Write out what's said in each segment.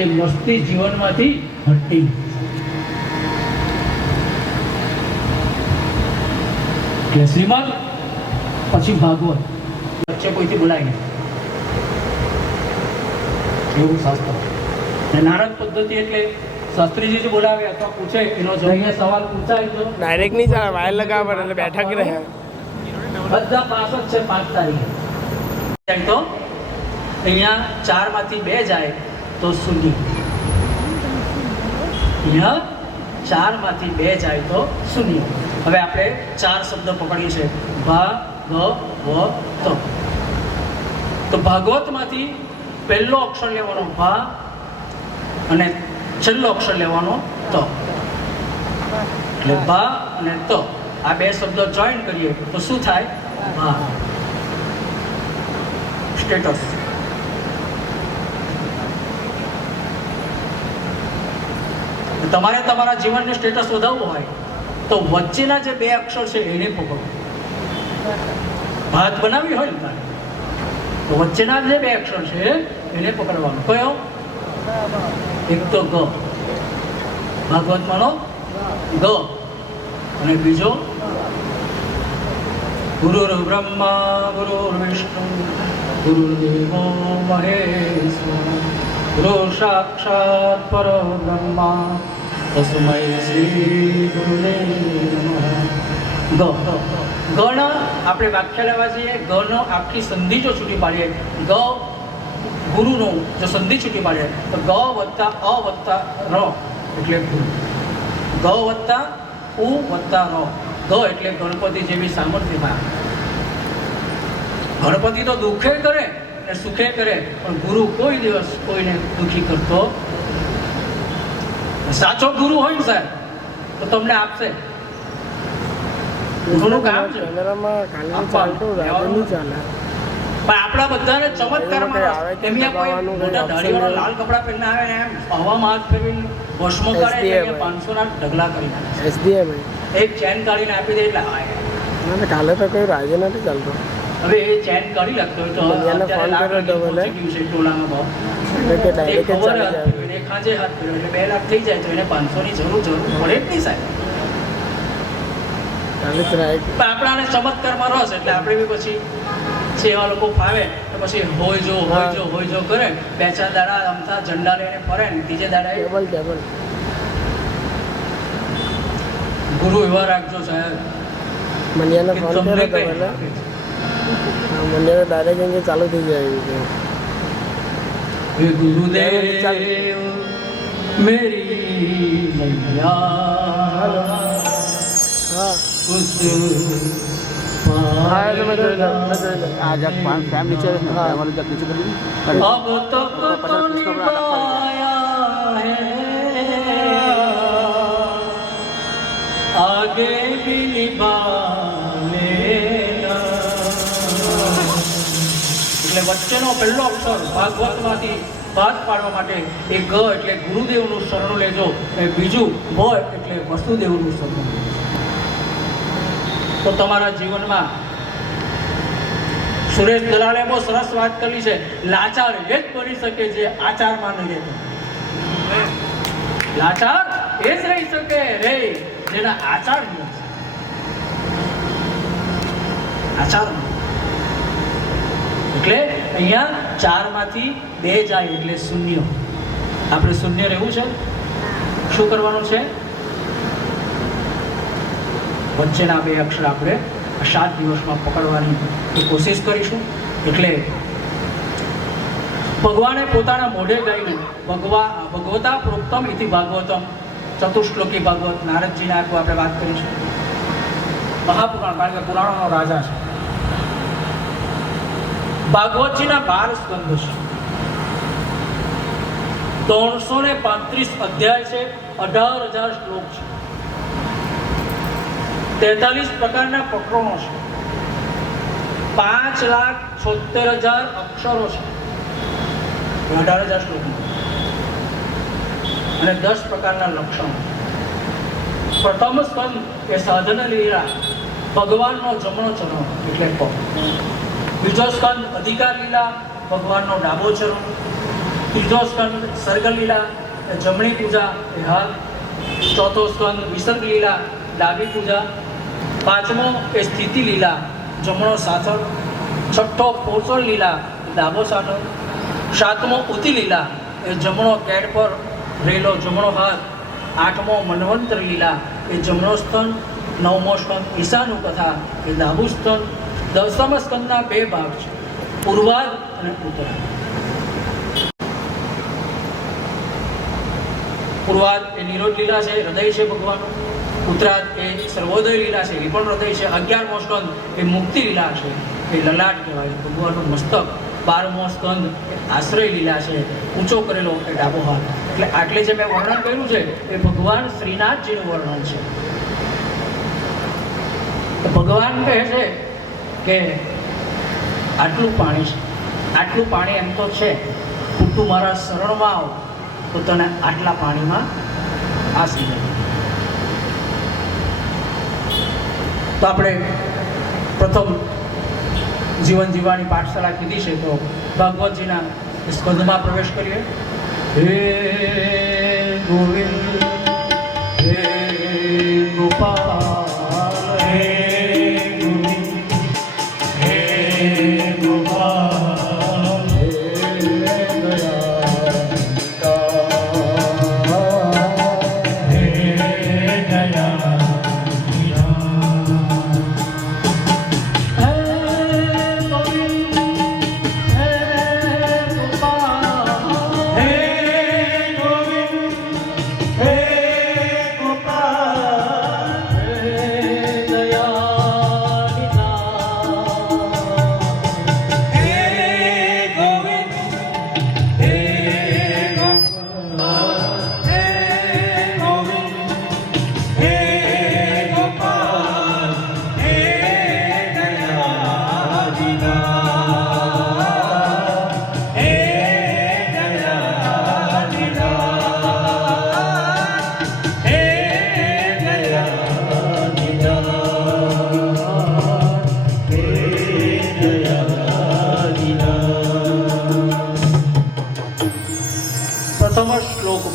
એ મસ્તી જીવનમાંથી હટી. એટલે શ્રીમદ પછી ભાગવત વચ્ચે કોઈથી બોલાય નહીં એવું શાસ્ત્ર. નારદ પદ્ધતિ એટલે શાસ્ત્રીજી જે બોલાવે અથવા પૂછે એનો જવાબ સવાલ પૂછાય તો ડાયરેક્ટ નહીં ચાલે, વાયર લગાવવા પડે એટલે બેઠક રહે. બધા પાસ જ છે 5 તારીખે. એમ તો અહીંયા 4 માંથી 2 જાય તો શૂન્ય. અહીંયા 4 માંથી 2 જાય તો શૂન્ય. હવે આપણે 4 શબ્દ પકડીએ છીએ ભાગવત. તો ભાગવત માંથી પહેલો અક્ષર લેવાનો ભા અને છેલ્લો અક્ષર લેવાનો ત. એટલે ભા અને ત આ 2 શબ્દો જોઈન કરીએ તો શું થાય? ભા. સ્ટેટસ. તમારે તમારા જીવનનું સ્ટેટસ વધારવું હોય તો વચ્ચેના જે 2 અક્ષર છે એને પકડો. ભાત બનાવી હોય ને તારે તો વચ્ચેના જે 2 અક્ષર છે એને પકડવાનું. કયો? એક તો ગ, ભાગવતમાંનો ગ, અને બીજો ગુરુર બ્રહ્મા ગુરુર વિષ્ણુ ગુરુદેવો મહેશ્વર ગુરુ સાક્ષાત પરબ્રહ્મા તસ્મૈ શ્રી ગુરુદેવ નમઃ. ગ. ગના આપણે વ્યાખ્યા લેવા જઈએ, ગનો આખી સંધિ જો છૂટી પાડીએ, ગ ગુરુનો જો સંધિ છૂટી પાડીએ તો ગ વત્તા અ વત્તા ર એટલે ગુરુ. ગ વત્તા ઉ વત્તા ર. ગ એટલે ગણપતિ જેવી સામર્થ્યમાં. ગણપતિ તો દુઃખે કરે અને સુખે કરે, પણ ગુરુ કોઈ દિવસ કોઈને દુઃખી કરતો. સાચો ગુરુ હોય ને સાહેબ તો તમને આપશે. ગુરુનું કામ છે પણ આપણા બધાને ચમત્કારમાં એમને કોઈ મોટા દાઢીવાળો લાલ કપડા પહેરીને આવે ને એમ હવામાં હાથ ફેરવીને ભસ્મ કરે એટલે 500 ના ઢગલા કરી નાખે. SDM એક ચેન કાઢીને આપી દે એટલે ના કાલે તો કોઈ રાજ્ય નથી ચાલતો. હવે એ ચેન કાઢી લાગતો હોય તો અત્યારે લાખ પહોંચી ગયું છે ટોલામાં ભાવ. એટલે ડાયરેક્ટ એક ખબર હાથ ફેરવે ને ખાંજે હાથ ફેરવે એટલે 2 લાખ થઈ જાય તો એને 500 ની જરૂર પડે જ નહીં સાહેબ. આપણાને ચમત્કારમાં રસ એટલે આપણે બી પછી છે એવા લોકો ફાવે તો પછી હોય જો કરે. 2-4 દાડા અમથા ઝંડા લઈને ફરે ને ત્રીજે દાડા ટેબલ ગુરુ એવા રાખજો સાહેબ. મનિયાને ફોન કર્યો તો મને મનિયાને ડાયરેક્ટ એમ ચાલુ થઈ જાય. ગુરુદેવ મેરી મૈયા. હા हाँ तो मैं आज फैम नीचे हमारे जब नीचे कर अब तक तो निभाया है आगे भी निभाना. એટલે વચ્ચેનો પહેલો અક્ષર ભાગવતમાંથી ભાત પાડવા માટે એ ગ એટલે ગુરુદેવનું શરણ લેજો, એ બીજું ભ એટલે વસુદેવનું શરણ લેજો. તો તમારા જીવનમાં સુરેશ દલાલે બહુ સરસ વાત કરી છે. લાચાર એ જ બની શકે જે આચારમાં નહીં રહેતો. લાચાર એ જ રહી શકે રે જેના આચાર નહીં. આચાર એટલે અહીંયા 4 માંથી 2 જાય એટલે શૂન્ય. આપણે શૂન્ય રહેવું છે. શું કરવાનું છે? વચ્ચેના 2 અક્ષર આપણે 7 દિવસમાં પકડવાની કોશિશ કરીશું. એટલે ભગવાને પોતાના મોઢે ગાયું ભગવતા પ્રોક્તમ ઇતિ ભાગવતમ ચતુશ્લોકી ભાગવત. નારદજીના આખું આપણે વાત કરીશું. મહાપુરાણ કારણ કે પુરાણોનો રાજા છે. ભાગવતજીના 12 સ્કંદ છે, 335 અધ્યાય છે, 18,000 શ્લોક છે, 43 પ્રકારના પ્રકરણો છે, 5,76,000 અક્ષરો છે, 18,000 શ્લોકો અને 10 પ્રકારના લક્ષણો. પ્રથમ સ્કંદ એ સાધન લીલા, ભગવાનનો જમણો ચરણ એટલે પગ. બીજો સ્કંદ અધિકાર લીલા, ભગવાનનો ડાબો ચરણ. ત્રીજો સ્કંદ સર્ગ લીલા જમણી પૂજા એ હાથ, ચોથો સ્કંદ વિસર્ગ લીલા ડાબી પૂજા, પાંચમો એ સ્થિતિ લીલા જમણો સાથળ, છઠ્ઠો પોષણ લીલા ડાબો સાથળ, સાતમો ઉતિ લીલા એ જમણો કેડ પર રહેલો જમણો હાથ, આઠમો મન્વંતર લીલા એ જમણો સ્તન, નવમો સ્કંદ ઈશાનું કથા એ ડાબું સ્તન. દસમ સ્કંદના બે ભાગ છે, પૂર્વાધ અને ઉત્તરાધ. પૂર્વાધ એ નિરોધ લીલા છે, હૃદય છે ભગવાનનું. ઉત્તરાધ એ સર્વોદય લીલા છે, એ પણ હૃદય છે. 11મો સ્કંદ એ મુક્તિ લીલા છે, એ લલાટ કહેવાય ભગવાનનું મસ્તક. 12મો સ્કંદ એ આશ્રય લીલા છે, ઊંચો કરેલો એ ડાબો હાથ. એટલે આટલે જે મેં વર્ણન કર્યું છે એ ભગવાન શ્રીનાથજીનું વર્ણન છે. તો ભગવાન કહે છે કે આટલું પાણી છે, આટલું પાણી એમ તો છે, તું મારા શરણમાં આવ તો તને આટલા પાણીમાં આસી જાય. તો આપણે પ્રથમ જીવન જીવવાની પાઠશાળા કીધી છે, તો ભાગવતજીના સ્કંદમાં પ્રવેશ કરીએ. હે ગોવિંદ હે ગોપાલ હે ગોવિંદ હે ગોપાલ હે દયાળુ હે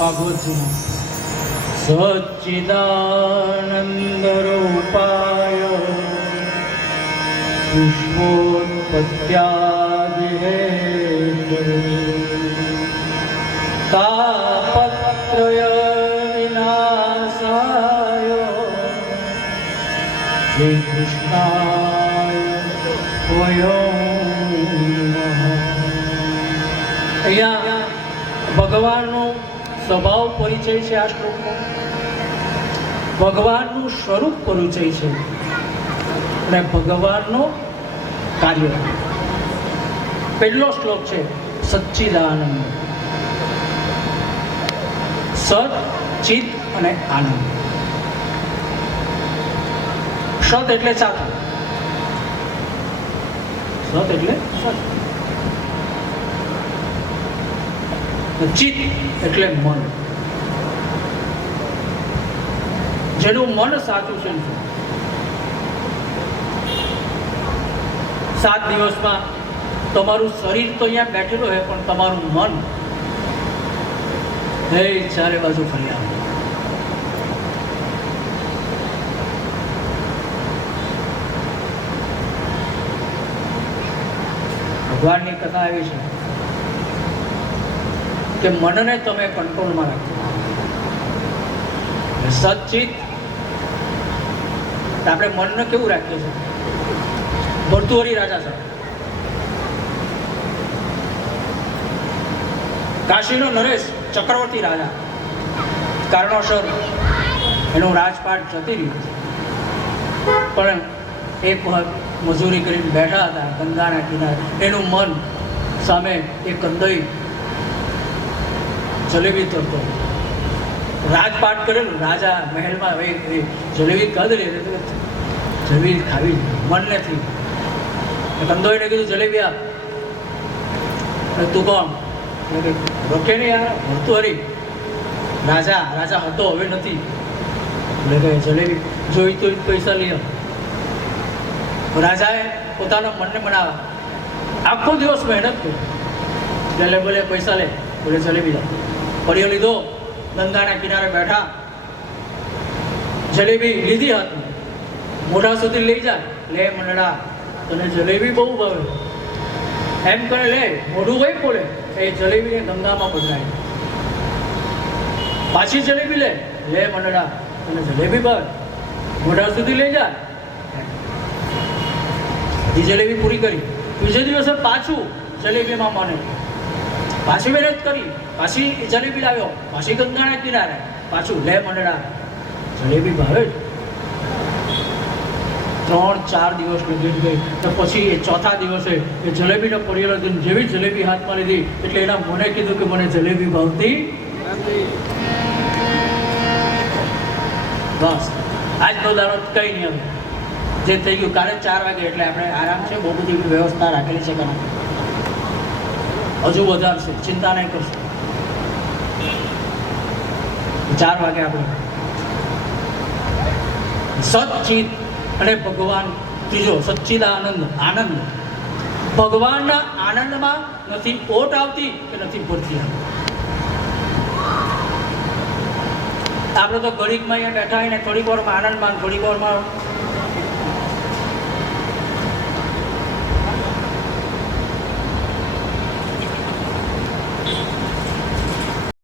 ભાગવતજીનો. સચ્ચિદાનંદ રૂપાય પુષ્પોત્પત્યાદિહેતવે તાપત્રય વિનાશાય શ્રી કૃષ્ણાય વયં નમઃ. અહીંયા ભગવાનનો સ્વભાવ પરિચય છે, આ શ્લોકમાં ભગવાનનું સ્વરૂપ પરિચય છે અને ભગવાનનો કાર્ય. પહેલો શ્લોક છે સચ્ચિદાનંદ. સત, ચિત અને આનંદ. સત એટલે સાચું, સત એટલે સત. ચિત્ત એટલે મન, જેનું મન સાચું છે. 7 દિવસમાં તમારું શરીર તો અહીંયા બેઠેલું હોય, પણ તમારું મન હે ચારે બાજુ ફરી આવે. ભગવાનની કથા આવી છે કે મનને તમે કંટ્રોલમાં રાખો. સચ્ચિત આપણે મનને કેવું રાખીએ છીએ? ભર્તુહરી રાજા છે, કાશીનો નરેશ ચક્રવર્તી રાજા, કારણોસર એનું રાજપાટ જતી રહ્યું. પણ એક વખત મજૂરી કરીને બેઠા હતા ગંગાના કિનારે, એનું મન સામે એક કંદઈ જલેબી તરતો. રાજપાટ કરેલું, રાજા મહેલમાં જલેબી કાઢી જલેબી ખાવી મનને થઈ. કંદોઈને કીધું જલેબી આપ. તું કોણ? રોકે નહીં યાર, ભર્તુહરી રાજા. રાજા હતો, હવે નથી. એટલે કે જલેબી જોઈ તો પૈસા લઈ આવ. રાજાએ પોતાના મનને બનાવવા આખો દિવસ મહેનત કરી. એટલે બોલે પૈસા લે. બોલે જલેબી લાવ. પડીઓ લીધો, ગંગાના કિનારે બેઠા, જલેબી લીધી હાથમાં, મોઢા સુધી લઈ જાય, લે મંડળા તને જલેબી બહુ ભાવે એમ કરે, લે મોઢું વહી બોલે, એ જલેબીને ગંગામાં બદલાય. પાછી જલેબી લે મંડળા તને જલેબી ભાવે, મોઢા સુધી લઈ જાય. બધી જલેબી પૂરી કરી. બીજે દિવસે પાછું જલેબીમાં મને પાછી મહેનત કરી, પાછી જલેબી લાવ્યો, પાછી ગંગાના કિનારે, પાછું લે મંડળા જલેબી ભાવે. 3-4 દિવસ નીકળી ગઈ. તો પછી એ ચોથા દિવસે એ જલેબીનો પડીઓ લઈને જેવી જલેબી હાથમાં લીધી એટલે એના મને કીધું કે મને જલેબી ભાવતી. બસ આજનો દાડો કંઈ નહીં. હવે જે થઈ ગયું, કાલે 4 વાગે એટલે આપણે આરામ છે, બહુ બધી વ્યવસ્થા રાખેલી છે. કારણ હજુ વધારશે, ચિંતા નહીં કરશો. 4 વાગે આપણે સચ્ચિત અને ભગવાન ત્રીજો સચ્ચિદાનંદ આનંદ. ભગવાનના આનંદમાં નથી ઓટ આવતી કે નથી ભરતી આવતી. આપણે તો ઘડીકમાં અહીંયા બેઠા હોય ને થોડીક વારમાં આનંદમાં, થોડીક વારમાં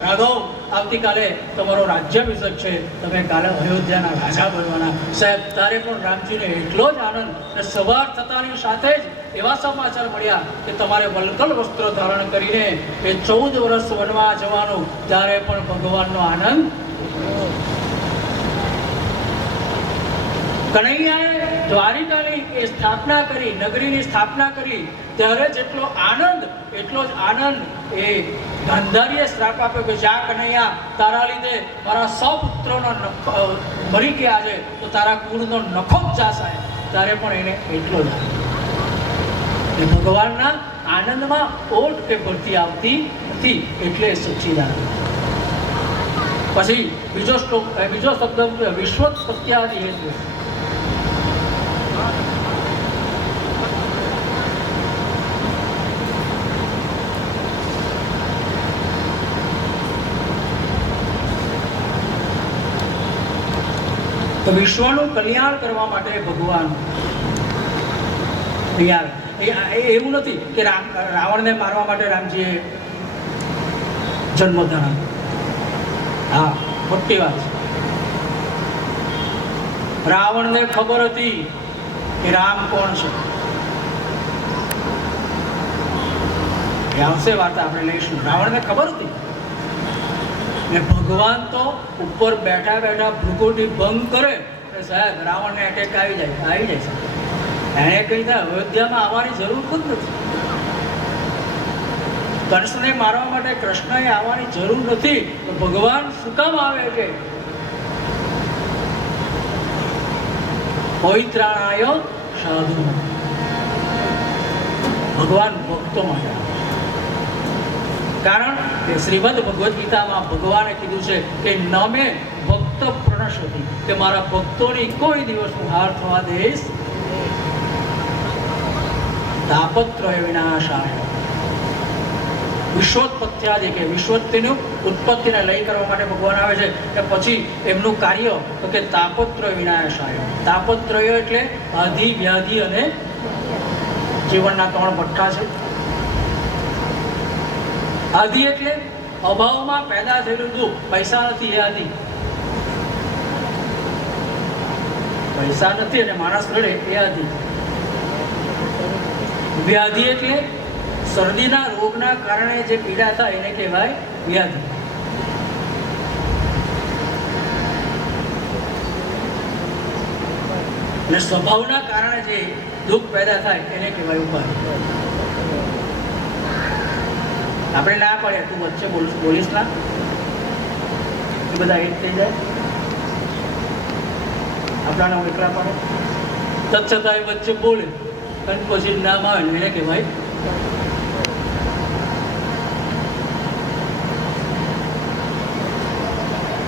રાઘવ આવતીકાલે તમારો રાજ્યાભિષેક છે, તમે કાલે અયોધ્યાના રાજા બનવાના. સાહેબ તારે પણ રામજીને એટલો જ આનંદ. અને સવાર થતાની સાથે જ એવા સમાચાર મળ્યા કે તમારે વલ્કલ વસ્ત્ર ધારણ કરીને એ 14 વર્ષ વનમાં જવાનું. ત્યારે પણ ભગવાનનો આનંદ. કનૈયાએ દ્વારિકાની એ સ્થાપના કરી, નગરીની સ્થાપના કરી, ત્યારે જેટલો આનંદ એટલો જ આનંદ એ ગાંધારીએ શ્રાપ આપ્યો કે જા કનૈયા, તારા લીધે મારા 100 પુત્રોનો મરી ગયા છે, તો તારા કુળનો નખો જ જાશે. ત્યારે પણ એને એટલો જ આનંદ. એ ભગવાનના આનંદમાં ઓટ કે ભરતી આવતી નથી, એટલે સચ્ચિદાનંદ. પછી બીજો શબ્દ વિશ્વોત્પત્યાદિ હેતુ. તો વિશ્વનું કલ્યાણ કરવા માટે ભગવાન તૈયાર. એવું નથી કે રાવણને મારવા માટે રામજીએ જન્મ ધારણ. હા, મોટી વાત છે. રાવણને ખબર હતી કે રામ કોણ છે. એ આવશે વાર્તા આપણે લઈશું. રાવણને ખબર હતી ને ભગવાન તો ઉપર બેઠા બેઠા ભૃગુટી ભંગ કરે કે સાહેબ રાવણને એટેક આવી જાય છે. એણે કહી થાય અયોધ્યામાં આવવાની જરૂર જ નથી. કંસને મારવા માટે કૃષ્ણએ આવવાની જરૂર નથી. તો ભગવાન શું કામ આવે છે? પવિત્રાણાય સાધુ. ભગવાન ભક્તો માટે. કારણ કે શ્રીમદ ભગવદ્ ગીતામાં ભગવાને કીધું છે કે નમે ભક્ત પ્રણશતિ, કે મારા ભક્તોની કોઈ દિવસ હું હાર થવા દઈશ. તાપત્રય વિનાશાય. વિશ્વોત્પત્યાદિ કે વિશ્વોત્પત્તિનું ઉત્પત્તિને લઈ કરવા માટે ભગવાન આવે છે. કે પછી એમનું કાર્ય તો કે તાપત્રય વિનાશાય. તાપત્રય એટલે આધિ, વ્યાધિ અને જીવનના 3 ભઠ્ઠા છે. આધિ એટલે અભાવમાં પેદા થયેલું દુઃખ. પૈસા નથી એ આધિ. પૈસા નથી અને માણસ રડે એ આધિ. વ્યાધિ એટલે શરદીના રોગના કારણે જે પીડા થાય એને કહેવાય વ્યાધિ. અને સ્વભાવના કારણે જે દુઃખ પેદા થાય એને કહેવાય ઉપાધિ. આપણે ના પડે તું વચ્ચે બોલીશ ના, એ બધા હિટ થઈ જાય. આપણાને હું એકલા પડે તત્છતાં એ વચ્ચે બોલે અને પછી નામ આવે એને કહેવાય.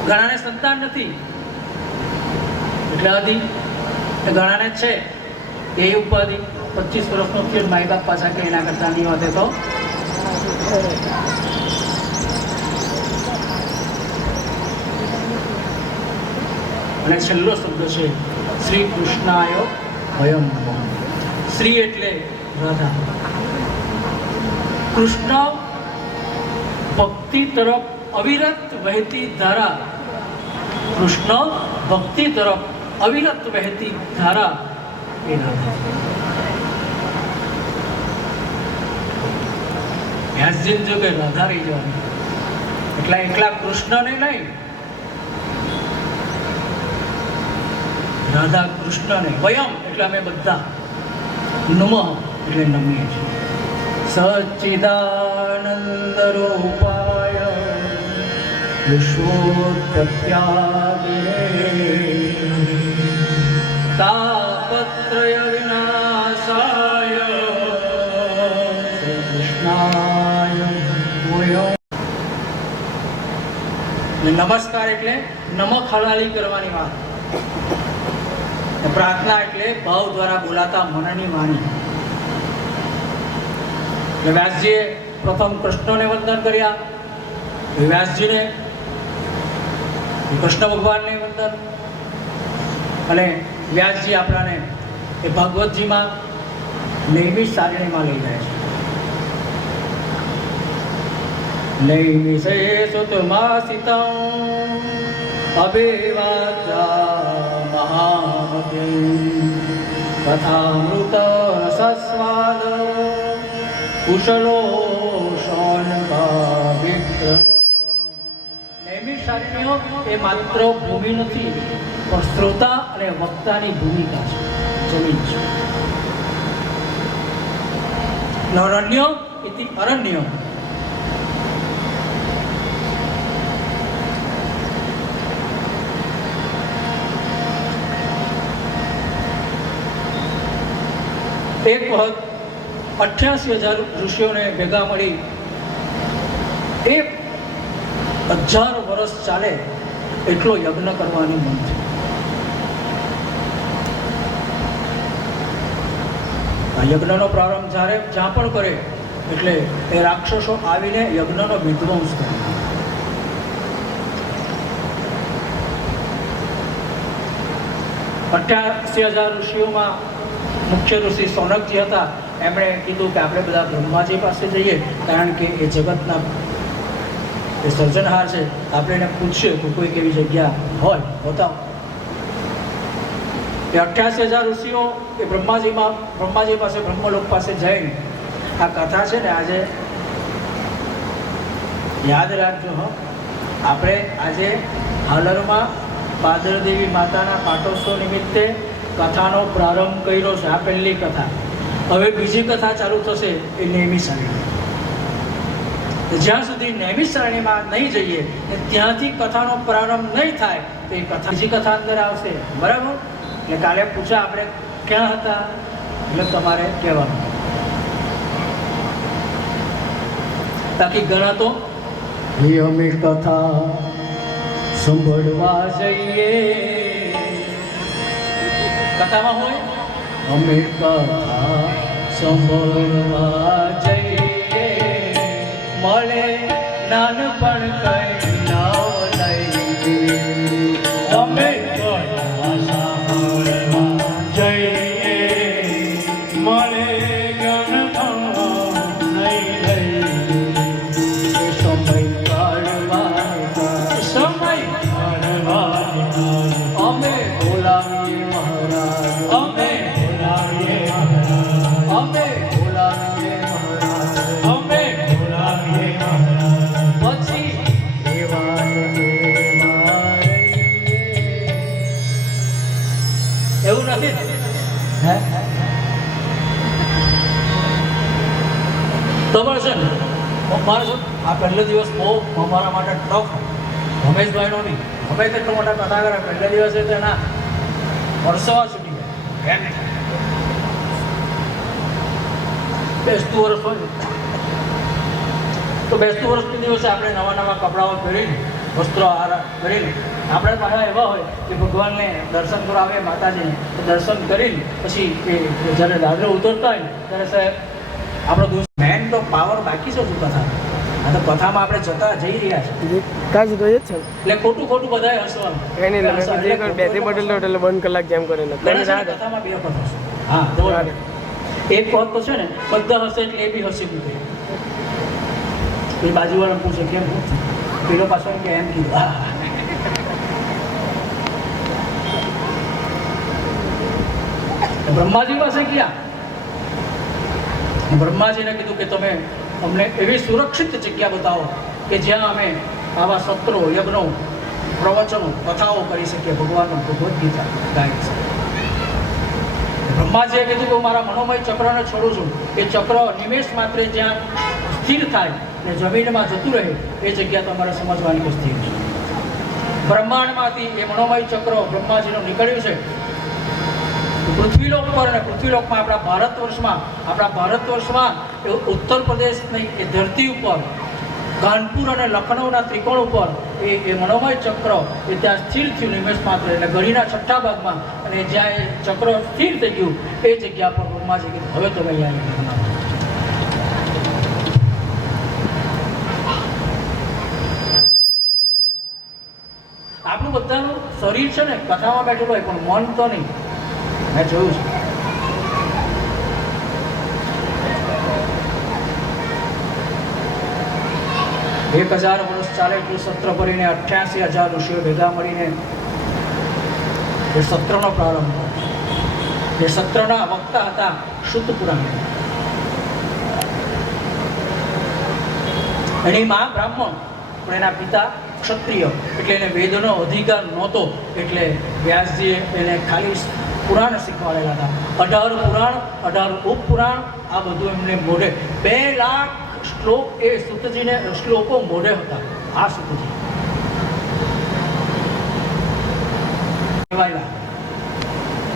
ઘણાને સંતાન નથી એટલે આદિ. ઘણાને જ છે એ ઉપાધિ. 25 વર્ષનો થયો માય બાપ પાછા કે એના કરતા નહીં હોતે તો અને છેલ્લો શબ્દ છે શ્રી કૃષ્ણાય વયમ નમઃ. શ્રી એટલે રાધા. કૃષ્ણ ભક્તિ તરફ અવિરત વહેતી ધારા. કૃષ્ણ ભક્તિ તરફ અવિરત વહેતી ધારા એ રાધા. વ્યાસજી જો કે રાધા રહી જવાની, એકલા કૃષ્ણને નહીં, રાધા કૃષ્ણને. વયમ એટલે અમે બધા, નમઃ એટલે નમીએ છીએ. સચ્ચિદાનંદ રૂપાય વિશ્વોત્પત્યાદિને તાપત્રય વિનાશાય શ્રી કૃષ્ણાય વયમ. નમસ્કાર એટલે નમક હલાલી કરવાની વાત. પ્રાર્થના એટલે ભાવ દ્વારા બોલાતા મનની વાણી. વ્યાસજીએ પ્રથમ કૃષ્ણને વંદન કર્યા, વ્યાસજીને કૃષ્ણ ભગવાનને વંદન, અને વ્યાસજી આપણાને એ ભાગવતજીમાં નૈમિષ સારણીમાં લઈ જાય છે. નૈમિષે સુતમાસિતં અભિવાદ્યા મહામતિં કથામૃત રસસ્વાદ કુશલો શૌનકા વિક્ર. નૈમિષ સારણીઓ એ માત્ર ભૂમિ નથી, પણ શ્રોતા અને વક્તાની ભૂમિકા છે, જમીન છે. નરણ્ય ઇતિ અરણ્ય. એક વખત 88,000 ઋષિઓને ભેગા મળી 1,000 વર્ષ ચાલે એટલો યજ્ઞ કરવાની મન છે. આ યજ્ઞનો પ્રારંભ જ્યાં પણ કરે એટલે એ રાક્ષસો આવીને યજ્ઞનો વિધ્વંસ કરે. $88,000 ઋષિઓમાં મુખ્ય ઋષિ સૌનકજી હતા. એમણે કીધું કે આપણે બધા બ્રહ્માજી પાસે જઈએ, કારણ કે એ જગતના એ સર્જનહાર છે. આપણે એને પૂછીએ કે કોઈક એવી જગ્યા હોય બતાવો. એ 88,000 ઋષિઓ એ બ્રહ્માજી પાસે બ્રહ્મલોક પાસે જઈને આ કથા છે ને આજે યાદ રાખજો. આપણે આજે હાલરમાં પાદરદેવી માતાના પાટોત્સવ નિમિત્તે કથાનો પ્રારંભ કર્યો છે. આ પહેલી કથા. હવે બીજી કથા ચાલુ થશે એ નૈમિષ સારણી. જ્યાં સુધી નૈમિષ સારણીમાં નહીં જઈએ ત્યાંથી કથાનો પ્રારંભ નહીં થાય તો એ કથા બીજી કથા અંદર આવશે. બરાબર? એટલે કાલે પૂછ્યા આપણે ક્યાં હતા, એટલે તમારે કહેવાનું. બાકી ઘણા તો અમે કથા સાંભળવા જઈએ, કથામાં હોય અમે કથા સાંભળવા જઈએ, મળે નાનપણ કઈ નાવ લઈએ. અમે કથા સાંભળવા જઈએ, મળે જ્ઞાન નહીં લઈએ. સમય કાઢવા અમે બોલાવીએ મહારાજ, અમે બોલાવીએ મહારાજ, અમે બોલાવીએ મહારાજ, અમે બોલાવીએ મહારાજ. પછી એવું નથી હે તમારે છે ને મારે શું આ પહેલો દિવસ બહુ અમારા માટે ટફ. રમેશભાઈનો નહીં, અમે કેટલો મોટા કથા કરે પહેલા દિવસે તો એના વર્ષોવા છૂટી જાય. બેસતું વર્ષ હોય તો બેસતું વર્ષના દિવસે આપણે નવા કપડાઓ પહેરીને વસ્ત્રો આહાર કરીને આપણે પાછા એવા હોય કે ભગવાનને દર્શન કરાવે માતાજીને, દર્શન કરીને પછી એ જ્યારે દાદરો ઉતરતા હોય ત્યારે સાહેબ આપણો દોસ્ત મેન તો પાવર બાકી છે શું કથા. આ તો કથામાં આપણે જઈ રહ્યા છે કાંઈ જ તો એ જ છે ને. એટલે ખોટું બધાય હસવાનું. કંઈ નહીં એટલે જે કોઈ બેટરી બદલ એટલે 1 કલાક જેમ કરે ને ઘણા છે ને કથામાં બે વખત હશે. હા તો એક વખત તો છે ને બધા હશે એટલે એ બી હસી મૂકે. એ બાજુવાળા પૂછે કેમ પેલો પાછો એમ કે એમ કીધું બ્રહ્માજી પાસે ગયા. બ્રહ્માજીને કીધું કે તમે અમને એવી સુરક્ષિત જગ્યા બતાવો કે જ્યાં અમે આવા સત્રો યજ્ઞો પ્રવચનો કથાઓ કરી શકીએ, ભગવાનનું ભગવદ્ ગીતા ગાઈ શકીએ. બ્રહ્માજીએ કીધું કે હું મારા મનોમય ચક્રને છોડું છું. એ ચક્ર નિમેષ માત્રે જ્યાં સ્થિર થાય ને જમીનમાં જતું રહે એ જગ્યા તમારે સમજવાની કે સ્થિર છે. બ્રહ્માંડમાંથી એ મનોમય ચક્ર બ્રહ્માજીનું નીકળ્યું છે પૃથ્વીલોક પર, અને પૃથ્વીલોકમાં આપણા ભારત વર્ષમાં ઉત્તર પ્રદેશની એ ધરતી ઉપર કાનપુર અને લખનૌના ત્રિકોણ ઉપર એ મનોમય ચક્ર એ ત્યાં સ્થિર થયું નિમેષ માત્ર, એટલે ઘડીના 6ઠ્ઠા ભાગમાં. અને જ્યાં એ ચક્ર સ્થિર થઈ ગયું એ જગ્યા પર બ્રહ્માજી કીધું હવે તમે અહીંયા આપણું બધાનું શરીર છે ને કથામાં બેઠેલું હોય પણ મન તો નહીં. મેં જોયું છે. એક 1000 વર્ષ ચાલે એટલું સત્ર ભરીને 88,000 ઋષિઓ ભેગા મળીને એ સત્રનો પ્રારંભ કર્યો. એ સત્રના વક્તા હતા શુદ્ધ પુરાણ. એની માં બ્રાહ્મણ પણ એના પિતા ક્ષત્રિય, એટલે એને વેદનો અધિકાર નહોતો. એટલે વ્યાસજીએ એને ખાલી પુરાણ શીખવાડેલા હતા. 18 પુરાણ, 18 ઉપપુરાણ, આ બધું એમને મોઢે 2 લાખ શ્લોક એ સૂતજીને શ્લોકો મોઢે હતા. આ સૂતજી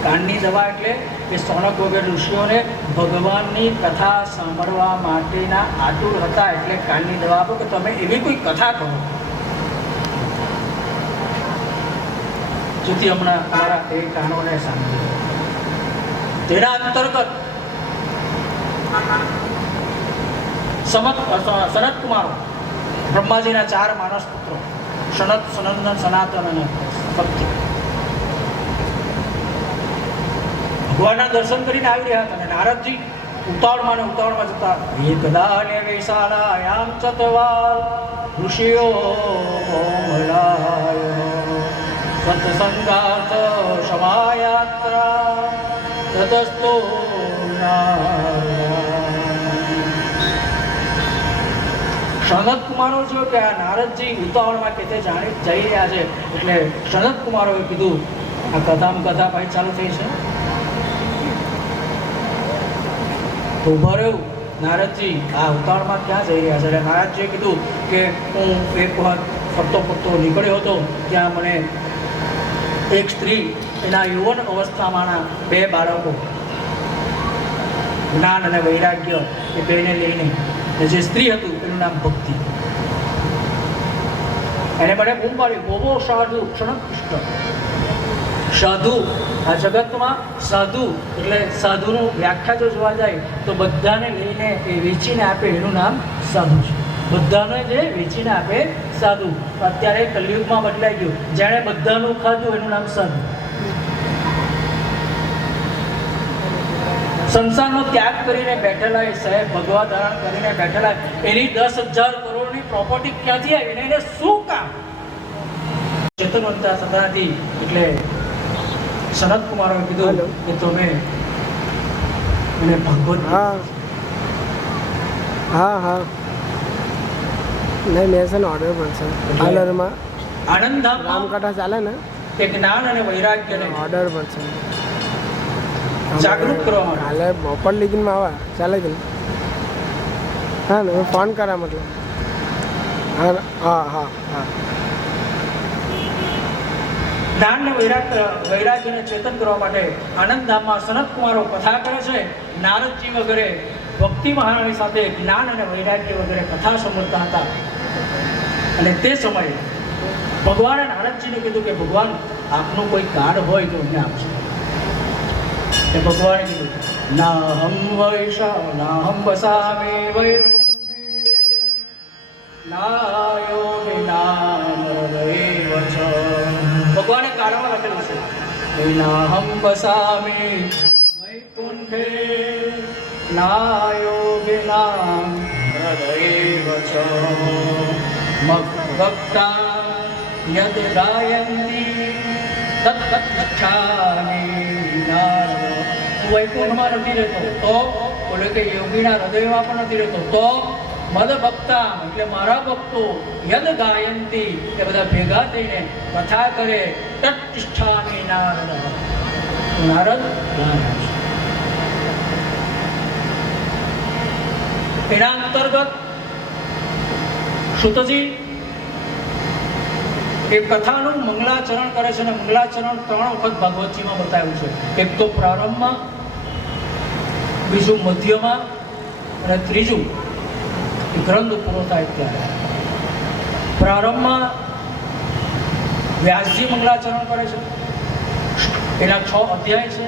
કાનની દવા એટલે એ સોનક વગેરે ઋષિઓને ભગવાનની કથા સાંભળવા માટેના આતુર હતા. એટલે કાનની દવા આપો કે તમે એવી કોઈ કથા કરો જેથી હમણાં અમારા એ કાનોને સાંભળે. તેના અંતર્ગત સનત કુમારો બ્રહ્માજીના 4 માનસ પુત્રો સનત, સનંદન, સનાતન અને સત્ય ભગવાનના દર્શન કરીને આવી રહ્યા હતા. અને નારદજી ઉતાવળમાં જતા એકદાને વૈશાલાયામ ચતવાર ઋષિઓ સત્સંગાર્થ શમાયાત્રા તતસ્તો સનત કુમારો જો કે આ નારદજી ઉતાવળમાં કે તે જાણી જઈ રહ્યા છે એટલે સનત કુમારોએ કીધું આ કથા ભાઈ ચાલુ થઈ છે. ઉભા રહ્યું નારદજી, આ ઉતાવળમાં ક્યાં જઈ રહ્યા છે? એટલે નારદજીએ કીધું કે હું એક વખત ફરતો નીકળ્યો હતો, ત્યાં મને એક સ્ત્રી એના યુવન અવસ્થામાંના 2 બાળકો જ્ઞાન અને વૈરાગ્ય એ બેને લઈને, જે સ્ત્રી હતું એનું નામ ભક્તિ, એને મને બૂમ પાડ્યું બોબો સાધુ ક્ષણકૃષ્ણ. સાધુ આ જગતમાં સાધુ એટલે સાધુનું વ્યાખ્યા જો જોવા જાય તો બધાને લઈને એ વેચીને આપે એનું નામ સાધુ છે. બધાને જે વેચીને આપે સાધુ. અત્યારે કલયુગમાં બદલાઈ ગયું, જેણે બધાનું ખાધું એનું નામ સાધુ. સંસારનો ત્યાગ કરીને બેઠેલા એ સાહેબ ભગવા ધારણ કરીને બેઠેલા એની 10,000 કરોડની પ્રોપર્ટી ક્યાંથી આવી ને એને શું કામ? ચેતનવંતા સદાથી એટલે સનત કુમારોએ કીધું કે તમે એને ભગવત હા નહીં મેં છે ને ઓર્ડર પણ છે પાર્લરમાં આનંદધામ રામકથા ચાલે ને કે જ્ઞાન અને વૈરાગ્યને ઓર્ડર પણ છે જાગૃત કરવા માટે. કાલે બપોર લીગીનમાં આવા ચાલે કે હા ને હું ફોન કરા મતલબ હા જ્ઞાન ને વૈરાગ્યને ચેતન કરવા માટે આનંદધામમાં સનત કુમારો કથા કરે છે. નારદજી વગેરે ભક્તિ મહારાણી સાથે જ્ઞાન અને વૈરાગ્ય વગેરે કથા સમજતા હતા. અને તે સમયે ભગવાને નારદજીને કીધું કે ભગવાન આપનું કોઈ કાર્ડ હોય તો અમને આપજો. એ ભગવાને કીધું નાહમ વૈશા નાહમ વસામે વૈકુંઠે નાયો વિનાનરૈવ ચ. ભગવાને કાળમાં લખેલું છે વિનાહમ વસામિ વૈકુંઠે નાયો વિનાનરૈવ ચ. મદ્ભક્તા યદ ગાયન્તિ તત્ ગચ્છામિ નારદ. વૈકુંઠમાં નથી રહેતો તો બોલે કે યોગીના હૃદયમાં પણ નથી રહેતો તો મદ ભક્તા એટલે મારા ભક્તો યદ ગાયંતી એ બધા ભેગા થઈને કથા કરે તત્તિષ્ઠામિ નારદ. નારદ એના અંતર્ગત સુતજી એ કથાનું મંગલાચરણ કરે છે અને મંગલાચરણ 3 વખત ભાગવતજીમાં બતાવ્યું છે. એક તો પ્રારંભમાં, બીજું મધ્યમાં અને ત્રીજું ગ્રંથ પૂરો થાય ત્યારે. પ્રારંભમાં વ્યાસજી મંગલાચરણ કરે છે, એના 6 અધ્યાય છે.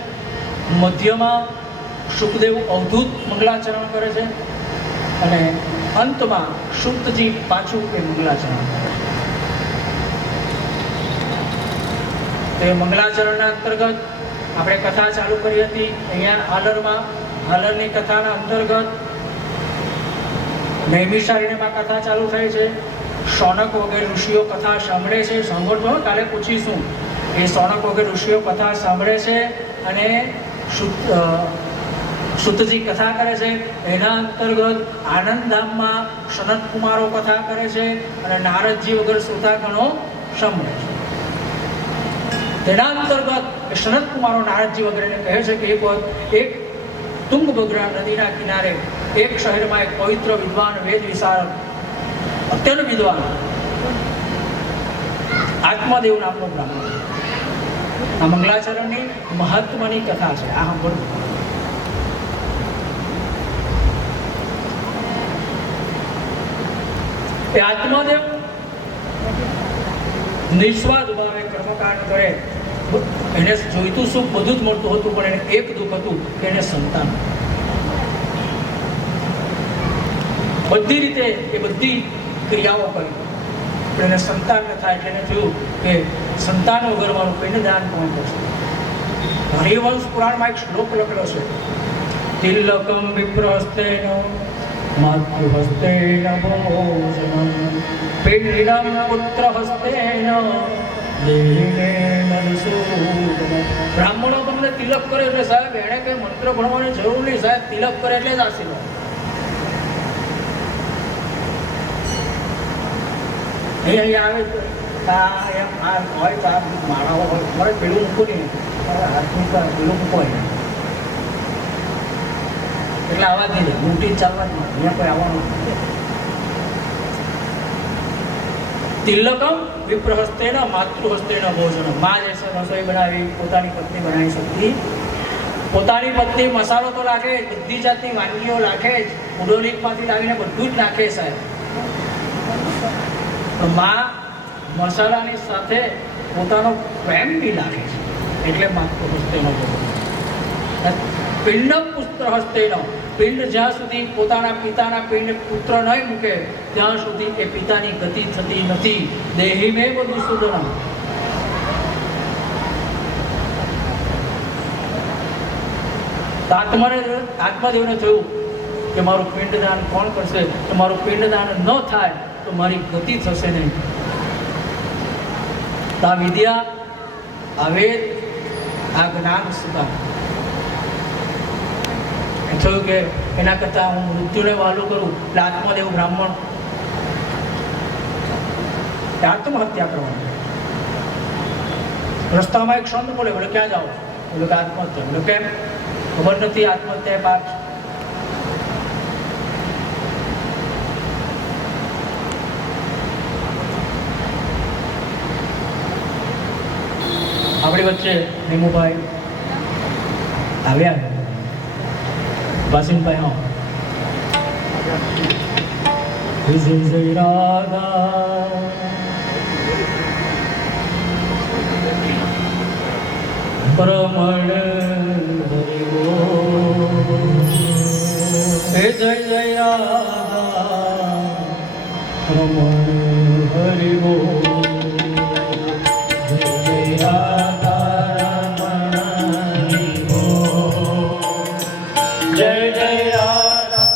મધ્યમાં શુકદેવ અવધૂત મંગલાચરણ કરે છે અને અંતમાં શુક્તજી પાછું એ મંગલાચરણ કરે છે. તો એ મંગલાચરણના અંતર્ગત આપણે કથા ચાલુ કરી હતી. અહીંયા હાલરમાં હાલરની કથાના અંતર્ગત નૈમિષારણ્યમાં કથા ચાલુ થાય છે. શૌનક વગેરે ઋષિઓ કથા સાંભળે છે. સાંભળજો, કાલે પૂછીશું. એ શૌનક વગેરે ઋષિઓ કથા સાંભળે છે અને સુતજી કથા કરે છે. એના અંતર્ગત આનંદધામમાં સનત કુમારો કથા કરે છે અને નારદજી વગર શ્રોતાગણો સાંભળે છે. તેના અંતર્ગત સનત કુમારો નારદજી વગેરેને કહે છે કે એક વખત એક તુંગભદ્રા નદીના કિનારે એક શહેરમાં એક પવિત્ર વિદ્વાન વેદ વિશારદ અત્યંત વિદ્વાન આત્માદેવ નામનો બ્રાહ્મણ. આ મંગલાચરણની મહત્વની કથા છે. આ સાંભળો. એ આત્માદેવ નિસ્વાર્થ ભાવે કર્મકાંડ કરે. એને જોઈતું સુખ બધું જ મળતું હતું, પણ એને એક દુઃખ હતું કે એને સંતાન. બધી રીતે એ બધી ક્રિયાઓ કરી પણ એને સંતાન ન થાય. એટલે એને થયું કે સંતાન વગર મારું પિંડદાન કોણ કરશે. હરિવંશ પુરાણમાં એક શ્લોક લખેલો છે તિલકમ વિપ્રહસ્તેન માતૃહસ્તેન ભોજનમ પિંડમ પુત્રહસ્તેન બ્રાહ્મણો તમને તિલક કરે એટલે સાહેબ એને કઈ મંત્ર ભણવાની જરૂર નહીં. સાહેબ તિલક કરે એટલે જ આશીર્વાદ. અહીંયા આવે એમ આ હોય તો માળાઓ હોય મારે પેલું મૂકવું નહીં, પેલું મૂકો એટલે આવા જ નહીં. મોટી ચાલવા જ નહીં, અહીંયા કોઈ આવવાનું. તિલકમ વિપ્રહસ્તેન માતૃહસ્તેન ભોજન. માં જે રસોઈ બનાવી પોતાની પત્ની બનાવી શકતી. પોતાની પત્ની મસાલો તો નાખે, બધી જાતની વાનગીઓ નાખે જ, ઉડોલીકમાંથી લાવીને બધું જ નાખે સાહેબ. માં મસાલાની સાથે પોતાનો પ્રેમ બી નાખે છે, એટલે માતૃહસ્તેન ભોજન. પિંડ પુત્ર હસ્તેન. પિંડ જ્યાં સુધી પોતાના પિતાના પિંડ પુત્ર નહીં મૂકે ત્યાં સુધી એ પિતાની ગતિ થતી નથી. દેહીમેવ દુઃસુદનમ. આત્મદેવને થયું કે મારું પિંડદાન કોણ કરશે? તો મારું પિંડદાન ન થાય તો મારી ગતિ થશે નહીં. આ વિદ્યા, આ વેદ, આ જ્ઞાન સુધા થયું કે એના કરતાં હું મૃત્યુને વાલું કરું. એટલે આત્મદેવ બ્રાહ્મણ આત્મહત્યા કરવાની. રસ્તામાં એક સંત બોલે, બોલે ક્યાં જાઓ? બોલે કે આત્મહત્યા. બોલે કેમ? ખબર નથી આત્મહત્યા પાપ છે. આપણી વચ્ચે નીમુભાઈ આવ્યા. વાસીનભાઈ હા જય જય રાધા પરમણ હરિ જય જય રાધા રમણ હરિ બોલ. જય જય રાધા રમણ હરિ બોલ. જય જય રાધા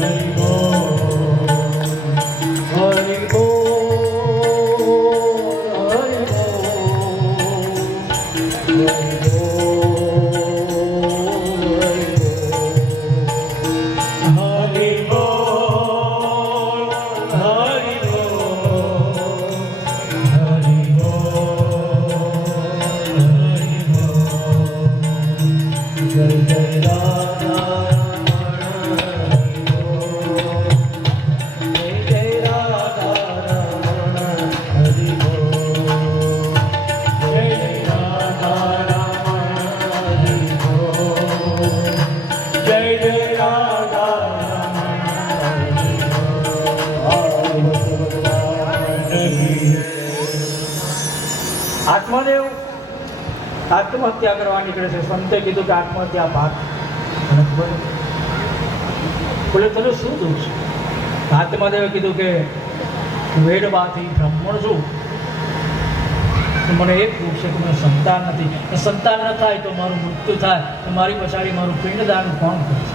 હરિ બોલ. હરિ બોલ હરિ આત્મદેવ આત્મહત્યા કરવા નીકળે છે. સંતે કીધું કે આત્મહત્યા પાપ. મને ખબર નથી. બોલે તને શું દુઃખ છે? આત્મદેવે કીધું કે વેડમાંથી બ્રાહ્મણ છું, તો મને એક દુઃખ છે કે મને સંતાન નથી. સંતાન ન થાય તો મારું મૃત્યુ થાય, તો મારી પછાડી મારું પિંડદાન કોણ કરે?